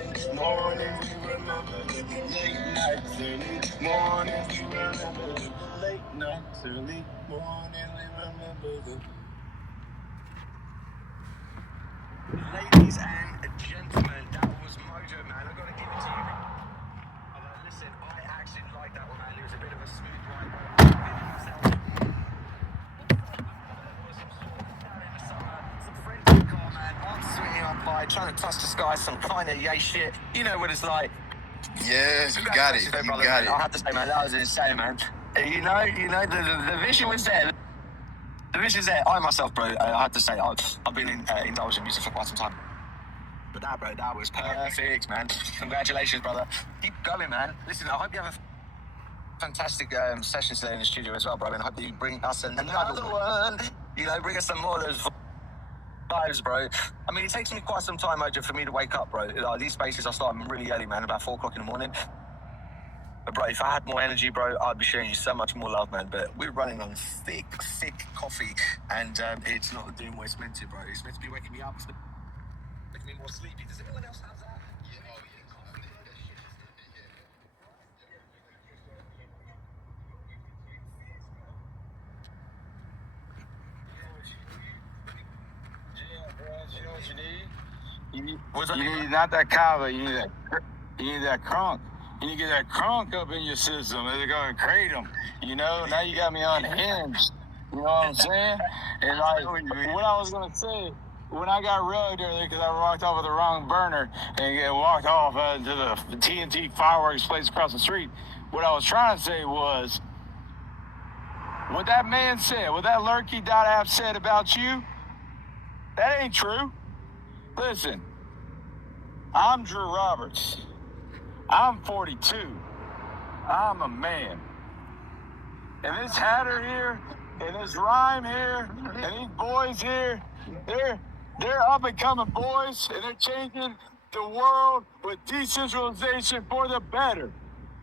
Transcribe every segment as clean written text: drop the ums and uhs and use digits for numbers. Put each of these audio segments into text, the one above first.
early morning, we remember the late nights, early morning, we remember the late nights, early morning, we remember the... Ladies and gentlemen, that was Mojo, man. I gotta give it to you. Listen, I actually like that one, man. It was a bit of a smooth ride, bro. Some friends in the car, man. I'm swinging up high, trying to touch the sky, some kind of yay shit. You know what it's like. Yes, you got it. You got it. I have to say, man, that was insane, man. You know, the vision was there. The vision's there. I myself, bro, I have to say, I've been indulged in music for quite some time. But that, bro, that was perfect, man. Congratulations, brother. Keep going, man. Listen, I hope you have a fantastic session today in the studio as well, bro. And I hope you bring us another one. You know, bring us some more of those vibes, bro. I mean, it takes me quite some time, Mojo, for me to wake up, bro. Like, these spaces I start really early, man, about 4 o'clock in the morning. But, bro, if I had more energy, bro, I'd be showing you so much more love, man. But we're running on thick coffee, and it's not doing what it's meant to, bro. It's meant to be waking me up. It's making me more sleepy. Does anyone else have that? You know what you need? You need not that kava, you need that crunk. You need to get that crunk up in your system. They're going to create them. You know, now you got me unhinged. You know what I'm saying? And like, what I was going to say, when I got rugged earlier because I walked off with the wrong burner and walked off to the TNT fireworks place across the street, what I was trying to say was, what that man said, what that lurky.app said about you, that ain't true. Listen, I'm Drew Roberts. I'm 42. I'm a man. And this hatter here, and this rhyme here, and these boys here, they're up and coming boys, and they're changing the world with decentralization for the better.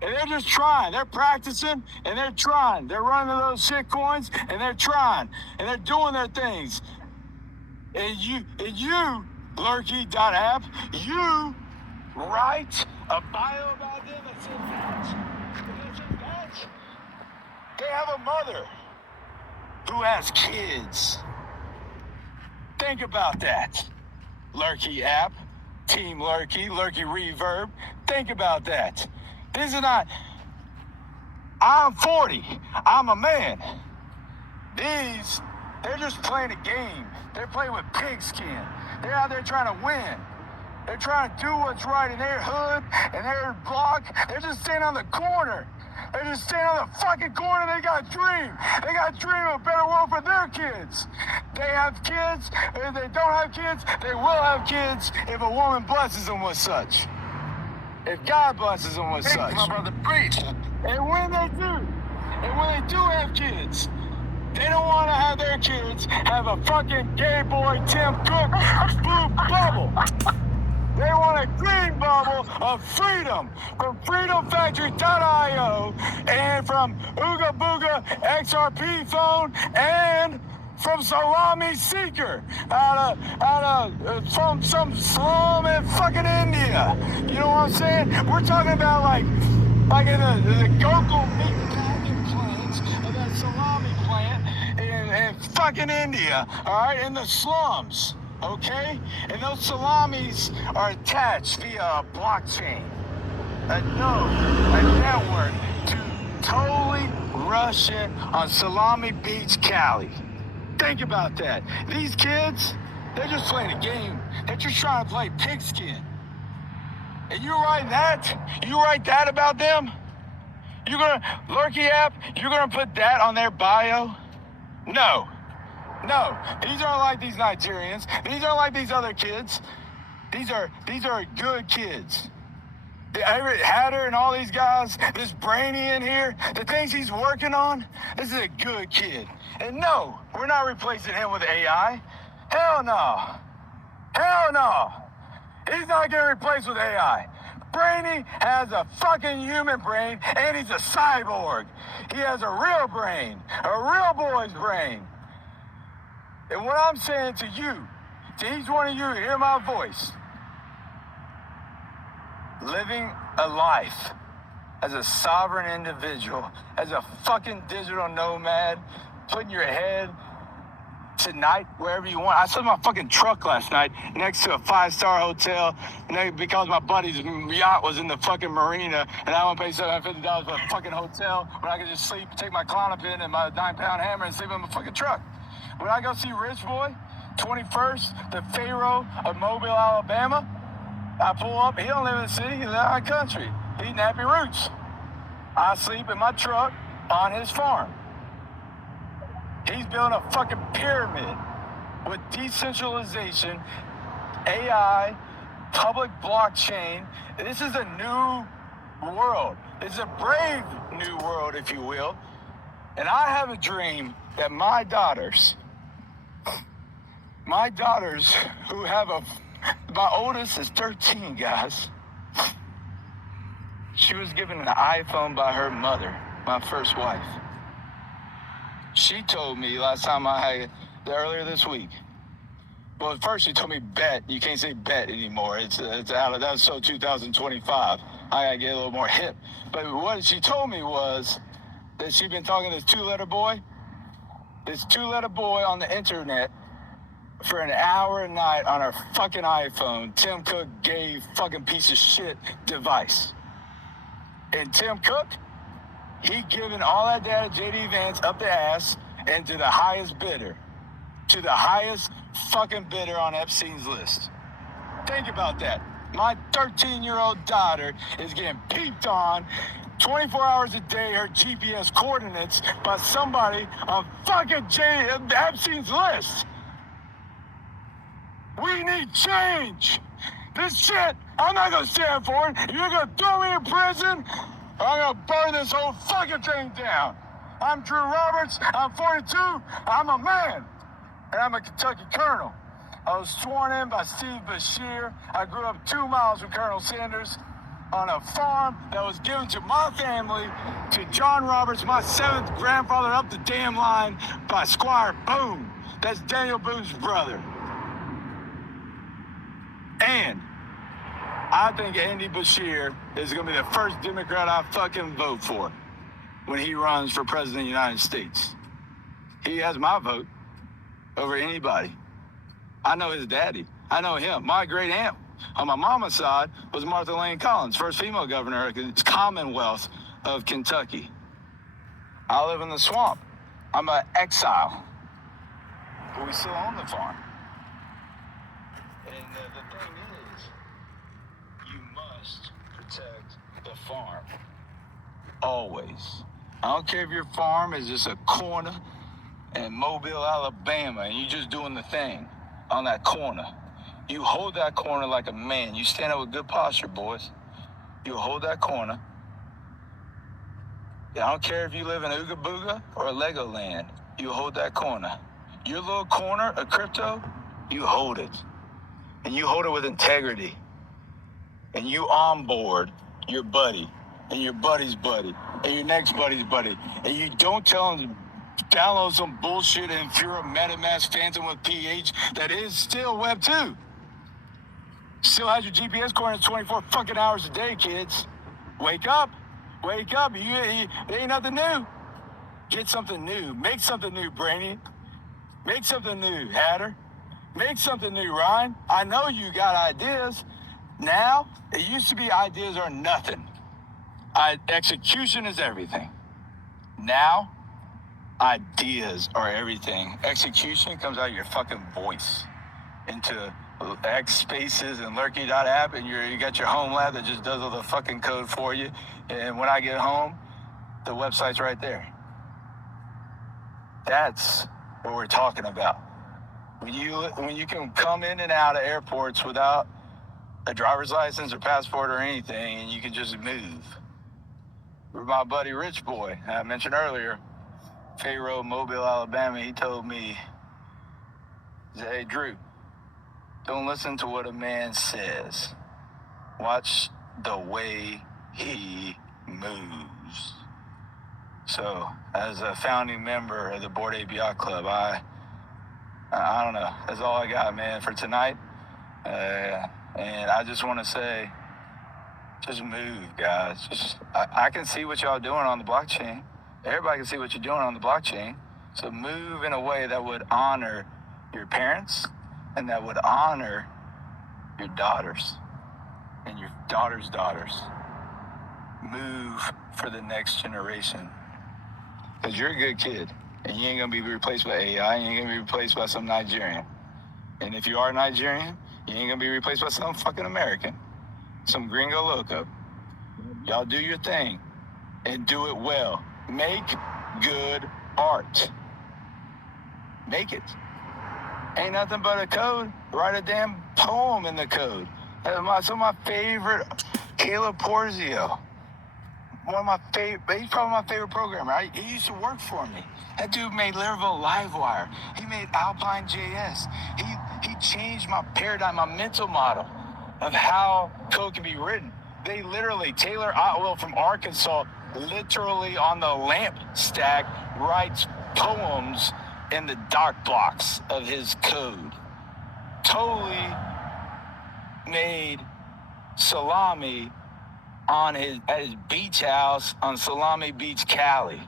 And they're just trying. They're practicing, and they're trying. They're running those shit coins, and they're trying, and they're doing their things. And you, lurky.app, you write a bio about them that says that. They have a mother who has kids. Think about that. Lurky app, Team Lurky, Lurky Reverb. Think about that. This is not, I'm 40. I'm a man. They're just playing a game. They're playing with pigskin. They're out there trying to win. They're trying to do what's right in their hood and their block. They're just standing on the corner. They're just standing on the fucking corner. They got a dream. They got a dream of a better world for their kids. They have kids. If they don't have kids, they will have kids if a woman blesses them with such. If God blesses them with such. My brother, preach. And when they do have kids, they don't want to have their kids have a fucking gay boy Tim Cook blue bubble. They want a green bubble of freedom from freedomfactory.io and from Ooga Booga XRP phone and from Salami Seeker from some slum in fucking India. You know what I'm saying? We're talking about like in the Gokul meat packing plants of that salami plant in fucking India, all right, in the slums, okay? And those salamis are attached via a blockchain, a network to totally Russia on Salami Beach, Cali. Think about that. These kids, they're just playing a game. They're just trying to play pigskin. And you write that about them? You're gonna, Lurky app, you're gonna put that on their bio? No, these aren't like these Nigerians. These aren't like these other kids. These are good kids. The Everett Hatter and all these guys, this Brainy in here, the things he's working on, this is a good kid. And no, we're not replacing him with AI. Hell no. He's not getting replaced with AI. Brainy has a fucking human brain, and he's a cyborg. He has a real brain, a real boy's brain. And what I'm saying to you, to each one of you who hear my voice, living a life as a sovereign individual, as a fucking digital nomad, putting your head tonight wherever you want. I slept in my fucking truck last night next to a 5-star hotel because my buddy's yacht was in the fucking marina, and I want to pay $750 for a fucking hotel when I could just sleep, take my Klonopin and my 9-pound hammer and sleep in my fucking truck. When I go see Rich Boy, 21st, the Pharaoh of Mobile, Alabama, I pull up. He don't live in the city. He lives out in the country. He's Nappy Roots. I sleep in my truck on his farm. He's building a fucking pyramid with decentralization, AI, public blockchain. This is a new world. It's a brave new world, if you will. And I have a dream that my daughters who have my oldest is 13, guys. She was given an iPhone by her mother, my first wife. She told me last time earlier this week. Well, at first she told me bet. You can't say bet anymore. It's out of, that's so 2025. I gotta get a little more hip. But what she told me was that she'd been talking to this two-letter boy on the internet for an hour a night on her fucking iPhone. Tim Cook gave fucking piece of shit device. And Tim Cook, he giving all that data JD Vance up the ass and to the highest bidder. To the highest fucking bidder on Epstein's list. Think about that. My 13-year-old daughter is getting peeped on 24 hours a day, her GPS coordinates by somebody on fucking Epstein's list. We need change. This shit, I'm not gonna stand for it. You're gonna throw me in prison, or I'm gonna burn this whole fucking thing down. I'm Drew Roberts, I'm 42, I'm a man, and I'm a Kentucky colonel. I was sworn in by Steve Bashir. I grew up 2 miles from Colonel Sanders on a farm that was given to my family, to John Roberts, my 7th grandfather up the damn line, by Squire Boone. That's Daniel Boone's brother. And I think Andy Bashir is going to be the first Democrat I fucking vote for when he runs for president of the United States. He has my vote over anybody. I know his daddy. I know him. My great aunt on my mama's side was Martha Lane Collins, first female governor of the Commonwealth of Kentucky. I live in the swamp. I'm an exile. But we still own the farm. And the thing is, you must protect the farm. Always. I don't care if your farm is just a corner in Mobile, Alabama, and you're just doing the thing on that corner. You hold that corner like a man. You stand up with good posture, boys. You hold that corner. I don't care if you live in Ooga Booga or Legoland. You hold that corner. Your little corner of crypto, you hold it. And you hold it with integrity. And you onboard your buddy and your buddy's buddy and your next buddy's buddy. And you don't tell them to download some bullshit Infura MetaMask Phantom with PH that is still Web 2. Still has your GPS coordinates 24 fucking hours a day, kids. Wake up. Wake up. It ain't nothing new. Get something new. Make something new, Brainy. Make something new, Hatter. Make something new, Ryan. I know you got ideas. Now, it used to be ideas are nothing. Execution is everything. Now, ideas are everything. Execution comes out of your fucking voice into X Spaces and Lurky.app, and you got your home lab that just does all the fucking code for you. And when I get home, the website's right there. That's what we're talking about. When you can come in and out of airports without a driver's license or passport or anything, and you can just move. My buddy Rich Boy, I mentioned earlier, Pharaoh, Mobile, Alabama, he told me, he said, hey, Drew, don't listen to what a man says. Watch the way he moves. So, as a founding member of the Board Ape Yacht Club, I don't know. That's all I got, man, for tonight. And I just want to say, Just move, guys. I can see what y'all doing on the blockchain. Everybody can see what you're doing on the blockchain. So move in a way that would honor your parents and that would honor your daughters and your daughters' daughters. Move for the next generation. Because you're a good kid. And you ain't going to be replaced by AI. You ain't going to be replaced by some Nigerian. And if you are Nigerian, you ain't going to be replaced by some fucking American. Some gringo loco. Y'all do your thing. And do it well. Make good art. Make it. Ain't nothing but a code. Write a damn poem in the code. Some of my favorite, Caleb Porzio. One of my favorite, he's probably my favorite programmer. He used to work for me. That dude made Laravel Livewire. He made Alpine JS. He changed my paradigm, my mental model of how code can be written. They literally, Taylor Otwell from Arkansas, literally on the lamp stack, writes poems in the doc blocks of his code. Totally made salami at his beach house on Salami Beach, Cali,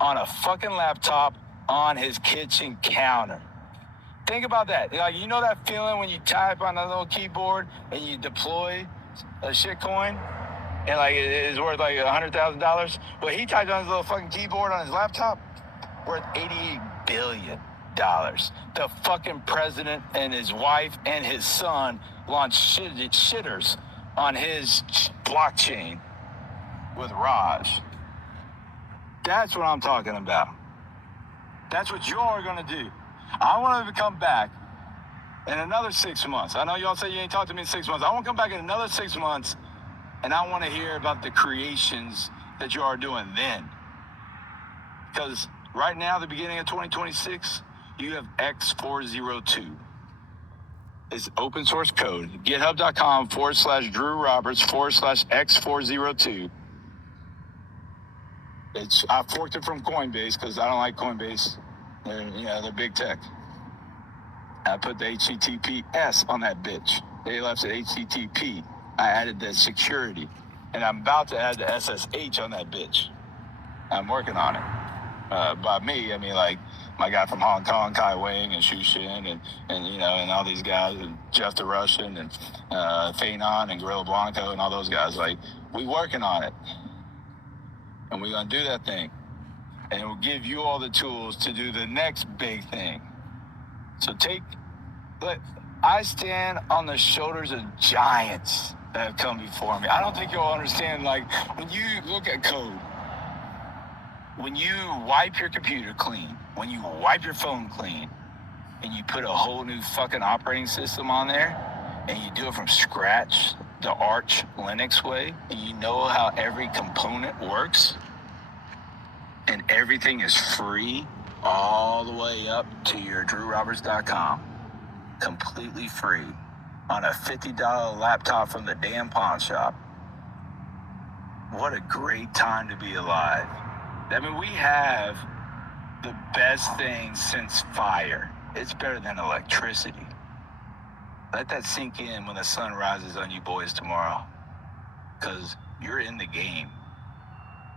on a fucking laptop on his kitchen counter. Think about that. Like, you know that feeling when you type on a little keyboard and you deploy a shitcoin and like it is worth like $100,000? Well, he typed on his little fucking keyboard on his laptop, worth $88 billion. The fucking president and his wife and his son launched shitters on his blockchain with Raj. That's what I'm talking about. That's what you're going to do. I want to come back in another 6 months. I know y'all say you ain't talked to me in 6 months. I want to come back in another 6 months, and I want to hear about the creations that you are doing then. Because right now, the beginning of 2026, you have X402. It's open source code. GitHub.com/Drew Roberts/X402. I forked it from Coinbase because I don't like Coinbase. They're big tech. I put the HTTPS on that bitch. They left it HTTP. I added the security. And I'm about to add the SSH on that bitch. I'm working on it. By me, I mean like my guy from Hong Kong, Kai Wang, and Xu Xin, and all these guys, and Jeff the Russian, and Phenon, and Gorilla Blanco, and all those guys. Like, we working on it. And we're going to do that thing. And it will give you all the tools to do the next big thing. So I stand on the shoulders of giants that have come before me. I don't think you'll understand, like, when you look at code, when you wipe your computer clean, when you wipe your phone clean, and you put a whole new fucking operating system on there, and you do it from scratch, the Arch Linux way, and you know how every component works, and everything is free all the way up to your drewroberts.com, completely free, on a $50 laptop from the damn pawn shop. What a great time to be alive. I mean, we have the best thing since fire. It's better than electricity. Let that sink in when the sun rises on you boys tomorrow, because you're in the game.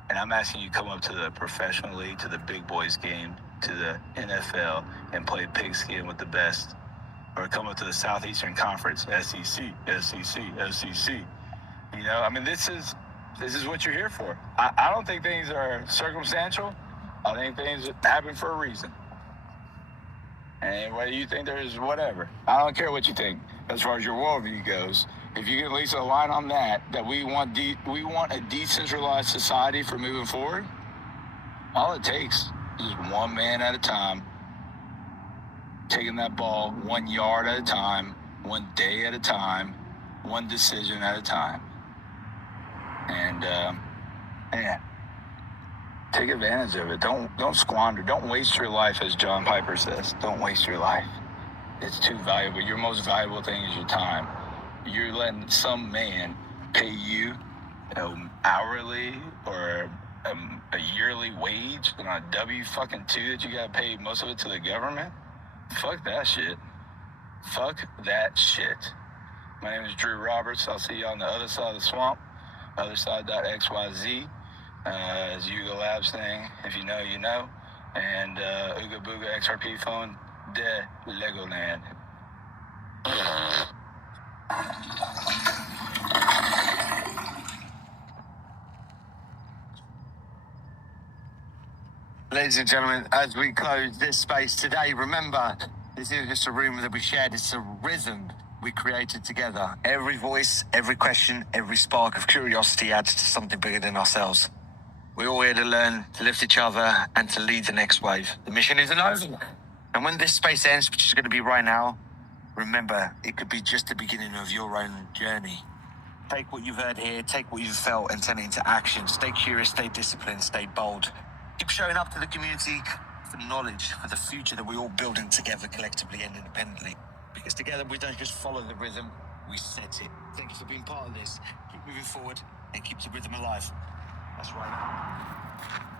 And I'm asking you to come up to the professional league, to the big boys game, to the NFL, and play pigskin with the best. Or come up to the Southeastern Conference, SEC. You know, I mean, this is what you're here for. I don't think things are circumstantial. I think things happen for a reason. And whether you think there's whatever, I don't care what you think as far as your worldview goes. If you can at least align on that we want a decentralized society for moving forward, all it takes is one man at a time, taking that ball 1 yard at a time, 1 day at a time, one decision at a time. And take advantage of it. Don't squander. Don't waste your life, as John Piper says. Don't waste your life. It's too valuable. Your most valuable thing is your time. You're letting some man pay you hourly or a yearly wage on a W-2 that you got to pay most of it to the government. Fuck that shit. Fuck that shit. My name is Drew Roberts. I'll see you on the other side of the swamp. Otherside.xyz is Yuga Labs thing. If you know, you know. And Ooga Booga XRP phone de Legoland. Ladies and gentlemen, as we close this space today, remember, this is just a room that we shared. It's a rhythm we created together. Every voice, every question, every spark of curiosity adds to something bigger than ourselves. We're all here to learn, to lift each other, and to lead the next wave. The mission isn't over. And when this space ends, which is going to be right now, remember, it could be just the beginning of your own journey. Take what you've heard here, take what you've felt, and turn it into action. Stay curious, stay disciplined, stay bold. Keep showing up to the community for knowledge, for the future that we're all building together, collectively and independently. Because together we don't just follow the rhythm, we set it. Thank you for being part of this. Keep moving forward and keep the rhythm alive. That's right.